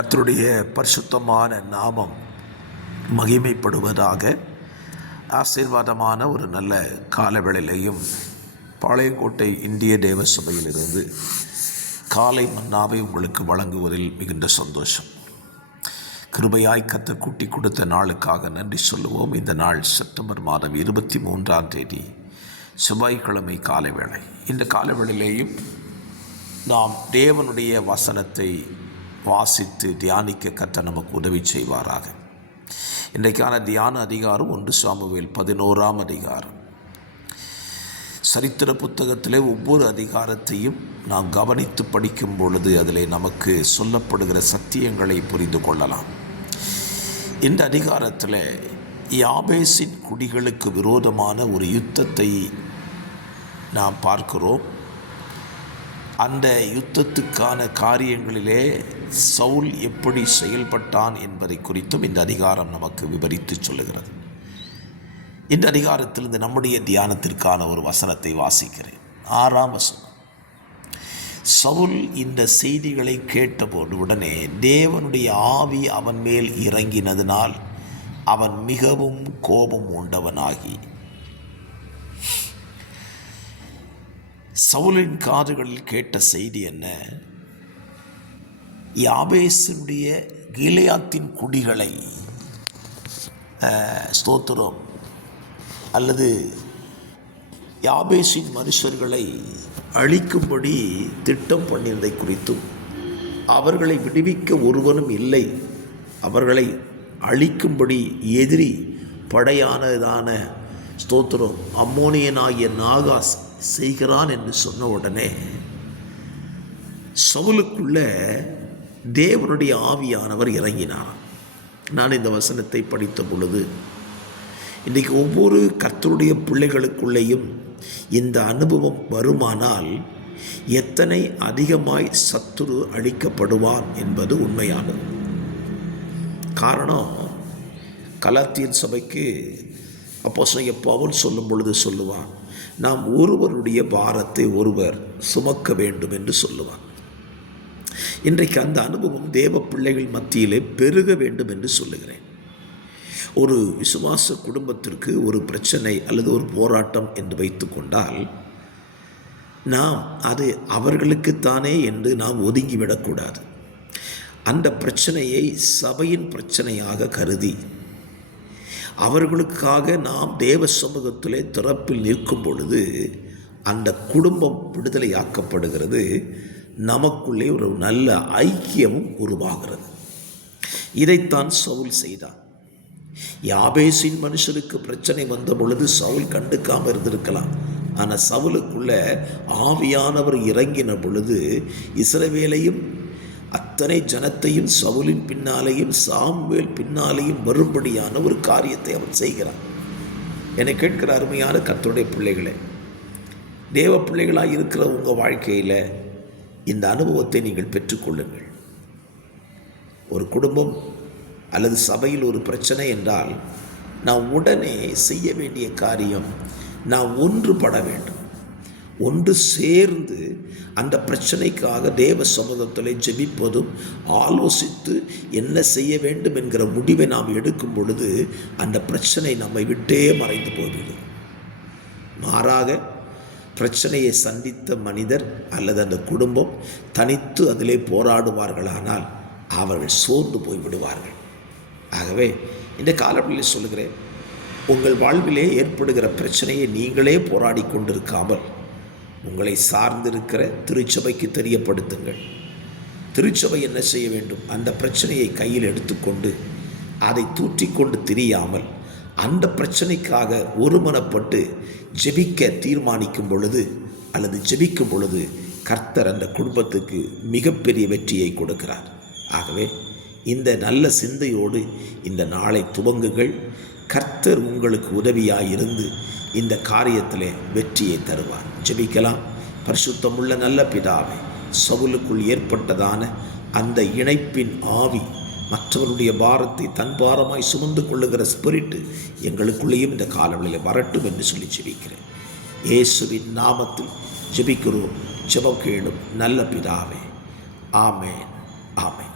கர்த்தருடைய பரிசுத்தமான நாமம் மகிமைப்படுவதாக. ஆசீர்வாதமான ஒரு நல்ல காலவேளையிலையும் பாளையங்கோட்டை இந்திய தேவ சபையிலிருந்து காலை மன்னாவை உங்களுக்கு வழங்குவதில் மிகுந்த சந்தோஷம். கிருபையாய் கர்த்தர் கூட்டி கொடுத்த நாளுக்காக நன்றி சொல்லுவோம். இந்த நாள் செப்டம்பர் மாதம் 23ஆம் தேதி செவ்வாய்க்கிழமை காலவேளை. இந்த காலவேளையிலேயும் நாம் தேவனுடைய வசனத்தை வாசித்து தியானிக்க கர்த்தர் நமக்கு உதவி செய்வாராக. இன்றைக்கான தியான அதிகாரம் 1 சாமுவேல் 11ஆம் அதிகாரம். சரித்திர புத்தகத்திலே ஒவ்வொரு அதிகாரத்தையும் நாம் கவனித்து படிக்கும் பொழுது அதிலே நமக்கு சொல்லப்படுகிற சத்தியங்களை புரிந்து கொள்ளலாம். இந்த அதிகாரத்தில் யாபேசின் குடிகளுக்கு விரோதமான ஒரு யுத்தத்தை நாம் பார்க்கிறோம். அந்த யுத்தத்துக்கான காரியங்களிலே சவுல் எப்படி செயல்பட்டான் என்பதை குறித்தும் இந்த அதிகாரம் நமக்கு விவரித்து சொல்லுகிறது. இந்த அதிகாரத்திலிருந்து நம்முடைய தியானத்திற்கான ஒரு வசனத்தை வாசிக்கிறேன். 6ஆம் வசனம். சவுல் இந்த செய்திகளை கேட்டபோது உடனே தேவனுடைய ஆவி அவன் மேல் இறங்கினதினால் அவன் மிகவும் கோபம் உண்டவனாகி சவுலின் காதுகளில் கேட்ட செய்தி என்ன? யாபேசினுடைய கீலேயாத்தின் குடிகளை ஸ்தோத்திரம் அல்லது யாபேசின் மனுஷர்களை அழிக்கும்படி திட்டம் பண்ணியதை குறித்தும், அவர்களை விடுவிக்க ஒருவனும் இல்லை, அவர்களை அழிக்கும்படி எதிரி படையானதான ஸ்தோத்திரம் அம்மோனியனாகிய நாகாஸ் செய்கிறான் என்று சொன்ன உடனே சவுலுக்குள்ள தேவனுடைய ஆவியானவர் இறங்கினார். நான் இந்த வசனத்தை படித்த பொழுது இன்றைக்கு ஒவ்வொரு கர்த்தருடைய பிள்ளைகளுக்குள்ளேயும் இந்த அனுபவம் வருமானால் எத்தனை அதிகமாய் சத்துரு அழிக்கப்படுவான் என்பது உண்மையானது. காரணம், கலாத்தியன் சபைக்கு அப்போஸ்தலன் பவுல் சொல்லும் பொழுது சொல்லுவான், நாம் ஒருவருடைய பாரத்தை ஒருவர் சுமக்க வேண்டும் என்று சொல்லுவான். இன்றைக்கு அந்த அனுபவம் தேவ பிள்ளைகள் மத்தியிலே பெருக வேண்டும் என்று சொல்லுகிறேன். ஒரு விசுவாச குடும்பத்திற்கு ஒரு பிரச்சனை அல்லது ஒரு போராட்டம் என்று வைத்து கொண்டால் நாம் அது அவர்களுக்குத்தானே என்று நாம் ஒதுங்கிவிடக்கூடாது. அந்த பிரச்சனையை சபையின் பிரச்சனையாக கருதி அவர்களுக்காக நாம் தேவ சமூகத்திலே திறப்பில் நிற்கும் பொழுது அந்த குடும்பம் விடுதலையாக்கப்படுகிறது. நமக்குள்ளே ஒரு நல்ல ஐக்கியமும் உருவாகிறது. இதைத்தான் சவுல் செய்தார். யாபேசின் மனுஷருக்கு பிரச்சனை வந்த பொழுது சவுல் கண்டுக்காமல் இருந்திருக்கலாம். ஆனால் சவுலுக்குள்ள ஆவியானவர் இறங்கின பொழுது இஸ்ரவேலையும் அத்தனை ஜனத்தையும் சவுலின் பின்னாலேயும் சாமுவேல் பின்னாலேயும் வரும்படியான ஒரு காரியத்தை அவன் செய்கிறான். என்னை கேட்கிற அருமையான கர்த்தருடைய பிள்ளைகளே, தேவ பிள்ளைகளாக இருக்கிற உங்கள் வாழ்க்கையில் இந்த அனுபவத்தை நீங்கள் பெற்றுக்கொள்ளுங்கள். ஒரு குடும்பம் அல்லது சபையில் ஒரு பிரச்சனை என்றால் நாம் உடனே செய்ய வேண்டிய காரியம், நாம் ஒன்றுபட வேண்டும். ஒன்று சேர்ந்து அந்த பிரச்சனைக்காக தேவ சமூகத்தில் ஜெபிப்பதும் ஆலோசித்து என்ன செய்ய வேண்டும் என்கிற முடிவை நாம் எடுக்கும் பொழுது அந்த பிரச்சனை நம்மை விட்டே மறைந்து போகிறது. மாறாக பிரச்சனையை சந்தித்த மனிதர் அல்லது அந்த குடும்பம் தனித்து அதிலே போராடுவார்களானால் அவர்கள் சோர்ந்து போய்விடுவார்கள். ஆகவே இந்த காலப்படியில் சொல்லுகிறேன், உங்கள் வாழ்விலே ஏற்படுகிற பிரச்சனையை நீங்களே போராடி கொண்டிருக்காமல் உங்களை சார்ந்திருக்கிற திருச்சபைக்கு தெரியப்படுத்துங்கள். திருச்சபை என்ன செய்ய வேண்டும்? அந்த பிரச்சனையை கையில் எடுத்துக்கொண்டு அதை தூற்றிக்கொண்டு திரியாமல் அந்த பிரச்சனைக்காக ஒருமனப்பட்டு ஜெபிக்க தீர்மானிக்கும் பொழுது அல்லது ஜெபிக்கும் பொழுது கர்த்தர் அந்த குடும்பத்துக்கு மிகப்பெரிய வெற்றியை கொடுக்கிறார். ஆகவே இந்த நல்ல சிந்தையோடு இந்த நாளை துவங்குங்கள். கர்த்தர் உங்களுக்கு உதவியாயிருந்து இந்த காரியத்திலே வெற்றியை தருவார். ஜெபிக்கலாம். பரிசுத்தமுள்ள நல்ல பிதாவே, சவுலுக்குள் ஏற்பட்டதான அந்த இணைப்பின் ஆவி, மற்றவருடைய பாரத்தை தன் பாரமாய் சுமந்து கொள்ளுகிற ஸ்பிரிட்டு எங்களுக்குள்ளேயும் இந்த காலவெளியில் வரட்டும் என்று சொல்லி ஜெபிக்கிறேன். இயேசுவின் நாமத்தில் ஜெபிக்கிறோம். ஜெபம் கேளும் நல்ல பிதாவே. ஆமேன், ஆமேன்.